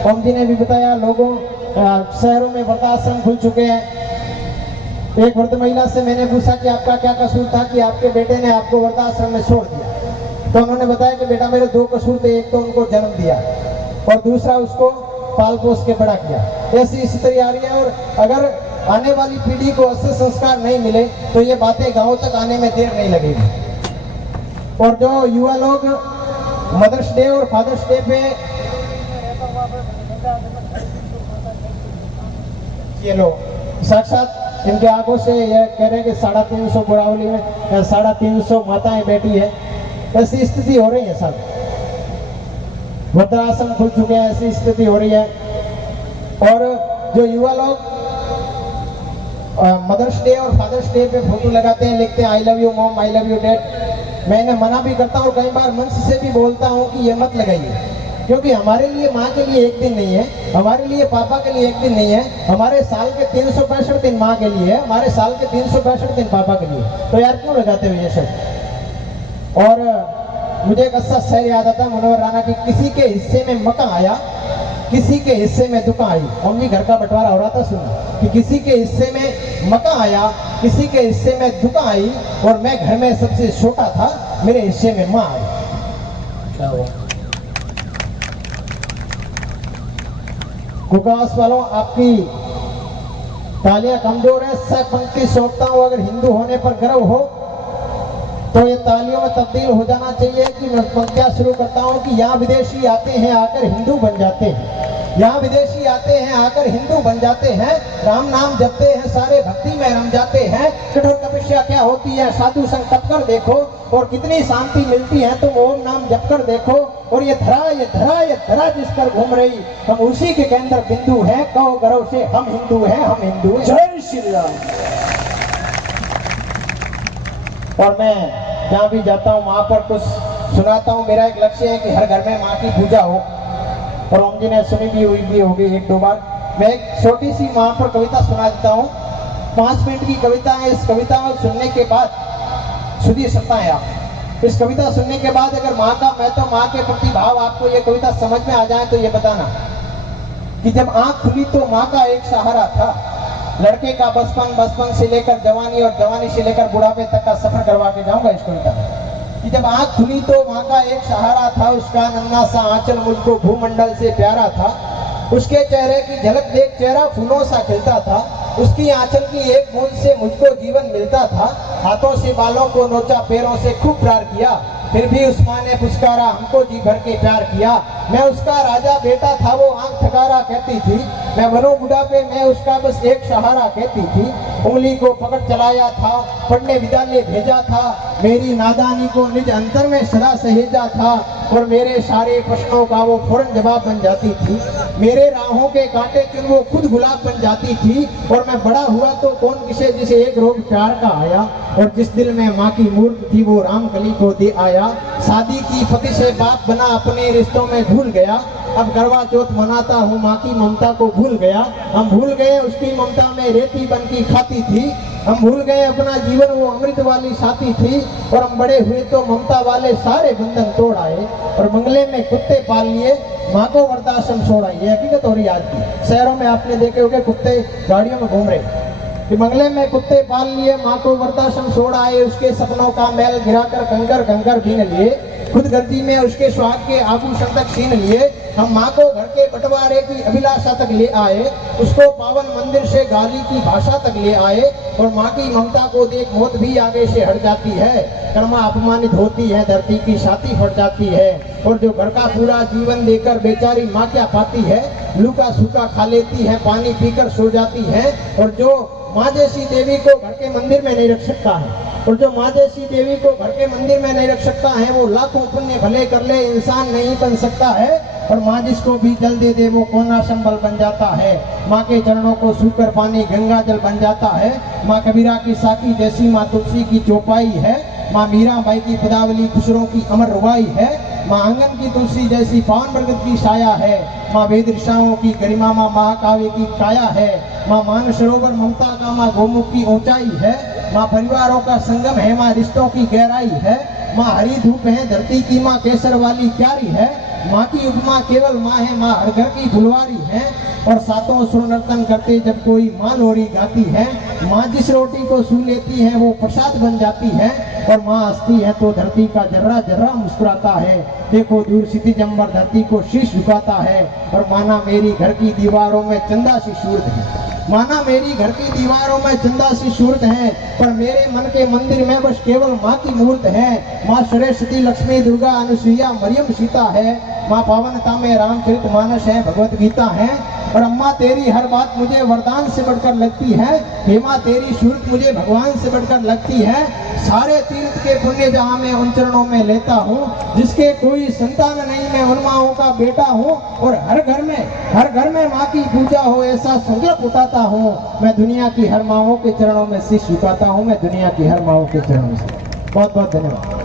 ओम जी ने भी बताया, लोगों शहरों में वृद्धाश्रम खुल चुके हैं। एक वृद्ध महिला से मैंने पूछा कि आपका क्या कसूर था कि आपके बेटे ने आपको वृद्धाश्रम में छोड़ दिया। तो उन्होंने बताया कि बेटा मेरे दो कसूर थे, एक तो उनको जन्म दिया और दूसरा उसको पाल पोस के बड़ा किया। ऐसी स्थिति आ रही है और अगर आने वाली पीढ़ी को अच्छे संस्कार नहीं मिले तो ये बातें गांव तक आने में देर नहीं लगेगी। और जो युवा लोग मदर्स डे और फादर्स डे पे ये लोग साक्षात इनके आंखों से यह कह रहे हैं कि 350 बुरावली में 350 माताएं बैठी है, ऐसी स्थिति हो रही है। सब वृद्धाश्रम खुल चुके हैं, ऐसी स्थिति हो रही है। और जो युवा लोग मदर्स डे और फादर्स डे पे फोटो लगाते हैं, लिखते हैं I love you mom, I love you dad. मैं इन्हें मना भी करता हूँ, कई बार मंच से भी बोलता हूँ कि ये मत लगाइए, क्योंकि हमारे लिए माँ के लिए एक दिन नहीं है, हमारे लिए पापा के लिए एक दिन नहीं है। हमारे साल के 365 दिन माँ के लिए है, हमारे साल के 365 दिन पापा के लिए। तो यार क्यों लगाते हो ये सब। और मुझे एक अच्छा शेर याद आता है मनोहर राणा की, किसी के हिस्से में मक्का आया, किसी के हिस्से में दुका आई। मम्मी घर का बंटवारा हो रहा था, सुना कि किसी के हिस्से में मक्का आया, किसी के हिस्से में दुका आई और मैं घर में सबसे छोटा था, मेरे हिस्से में माँ आई। क्या हुआ कुकास वालों, आपकी तालियां कमजोर है। सब पंक्ति सौंपता हूं, अगर हिंदू होने पर गर्व हो तो ये तालियों में तब्दील हो जाना चाहिए कि मैं पंक्तियां शुरू करता हूं कि यहाँ विदेशी आते हैं आकर हिंदू बन जाते हैं, यहाँ विदेशी आते हैं आकर हिंदू बन जाते हैं, राम नाम जपते हैं सारे भक्ति में रम जाते हैं। कठोर तपस्या क्या होती है साधु संग तप कर देखो और कितनी शांति मिलती है, तुम ओम नाम जप कर देखो। और ये धरा जिस पर घूम रही, हम उसी के केंद्र बिंदु है, कहो गर्व से हम हिंदू हैं, हम हिंदू हैं। जय श्री राम। और मैं जहाँ भी जाता हूँ वहाँ पर कुछ सुनाता हूँ। मेरा एक लक्ष्य है कि हर घर में माँ की पूजा हो, और ओम जी ने सुनी भी होगी एक दो बार। मैं एक छोटी सी वहाँ पर कविता सुना देता हूँ, 5 मिनट की कविता है। इस कविता में सुनने के बाद सुधी सकता है आप। इस कविता सुनने के बाद अगर माँ का मैं तो माँ के प्रति भाव आपको ये कविता समझ में आ जाए तो ये बताना कि जब आँख खुली तो माँ का एक सहारा था। लड़के का बचपन से लेकर जवानी और जवानी से लेकर बुढ़ापे तक का सफर करवा के जाऊंगा इस कविता में। कि जब आँख खुली तो माँ का एक सहारा था, उसका नन्हा सा आंचल मुझको भूमंडल से प्यारा था। उसके चेहरे की झलक देख चेहरा फूलों सा खिलता था, उसकी आंचल की एक बूंद से मुझको जीवन मिलता था। हाथों से बालों को नोचा, पैरों से खूब प्यार किया, फिर भी उस माँ ने पुचकारा, हमको जी भर के प्यार किया। मैं उसका राजा बेटा था, वो आंख ठकारा कहती थी, मैं बनूं बुढ़ापे में उसका बस एक सहारा कहती थी। उंगली को पकड़ चलाया था, पढ़ने विद्यालय भेजा था, मेरी नादानी को निज अंतर में सदा सहेजा था, और मेरे सारे प्रश्नों का वो फौरन जवाब बन जाती थी। मेरे राहों के कांटे चुन वो खुद गुलाब बन जाती थी, और मैं बड़ा हुआ तो कौन किसे जिसे एक रोग प्यार का आया, और जिस दिल में माँ की मूर्त थी वो राम कली को दे आया। शादी की फतेह से बाप बना, अपने रिश्तों में भूल गया, अब करवा चौथ मनाता हूँ माँ की ममता को भूल गया। हम भूल गए उसकी ममता में रेती बन की खाती थी, हम भूल गए अपना जीवन वो अमृत वाली साथी थी, और हम बड़े हुए तो ममता वाले सारे बंधन तोड़ आए, और बंगले में कुत्ते पाल लिए, माँ को वृद्धाश्रम छोड़ आई। ये हकीकत हो रही है आज की। शहरों में आपने देखे होंगे कुत्ते गाड़ियों में घूम रहे कि बंगले में कुत्ते पाल लिए, माँ को वृद्धाश्रम छोड़ आए, उसके सपनों का मैल गिराकर कंकर बीन लिए, खुद गर्दी में उसके स्वाद के आभूषण तक छीन लिए। हम माँ को घर के बंटवारे की अभिलाषा तक ले आए, उसको पावन मंदिर से गाली की भाषा तक ले आए, और माँ की ममता को देख मौत भी आगे से हट जाती है। कर्मा अपमानित होती है, धरती की छाती फट जाती है, और जो घर का पूरा जीवन देकर बेचारी माँ क्या पाती है, लूका सूखा खा लेती है, पानी पीकर सो जाती है। और जो माँ जैसी देवी को घर के मंदिर में नहीं रख सकता है, और जो माँ जैसी देवी को घर के मंदिर में नहीं रख सकता है, वो लाखों पुण्य भले कर ले इंसान नहीं बन सकता है। और माँ जिसको भी जल दे दे वो कोना संबल बन जाता है। माँ के चरणों को सूकर पानी गंगा जल बन जाता है। माँ कबीरा की साकी जैसी माँ तुलसी की चौपाई है। माँ मीराबाई की पदावली खुसरों की अमर रुबाई है। माँ आंगन की तुलसी जैसी पावन बरगद की छाया है। माँ वेद ऋषियों की गरिमा, माँ महाकाव्य की काया है। माँ मानसरोवर ममता का, माँ गोमुख की ऊंचाई है। माँ परिवारों का संगम है, माँ रिश्तों की गहराई है। माँ हरी धूप है धरती की, माँ केसर वाली प्यारी है। माँ की उपमा केवल माँ है, माँ हर घर की फुलवारी है। और सातों सुर नर्तन करते जब कोई माँ लोरी गाती है, माँ जिस रोटी को छू लेती है वो प्रसाद बन जाती है। और माँ हंसती है तो धरती का जर्रा जर्रा मुस्कुराता है। देखो दूर क्षितिज अंबर धरती को शीश झुकाता है। और माना मेरी घर की दीवारों में चंदा सी सूरत है, माना मेरी घर की दीवारों में चंदा सी सूरत है, पर मेरे मन के मंदिर में बस केवल माँ की मूर्त है। माँ सरस्वती, लक्ष्मी, दुर्गा, अनुसुईया, मरियम, सीता है। माँ पावनता में रामचरित मानस है, भगवत गीता है। और अम्मा तेरी हर बात मुझे वरदान से बढ़कर लगती है। हे माँ तेरी सूरत मुझे भगवान से बढ़कर लगती है। सारे तीर्थ के पुण्य जहाँ मैं उन चरणों में लेता हूँ। जिसके कोई संतान नहीं मैं उन माँओं का बेटा हूँ। और हर घर में माँ की पूजा हो ऐसा संकल्प उठाता हूँ। मैं दुनिया की हर माँओं के चरणों में शीश झुकाता हूँ। मैं दुनिया की हर माँओं के चरणों से बहुत बहुत धन्यवाद।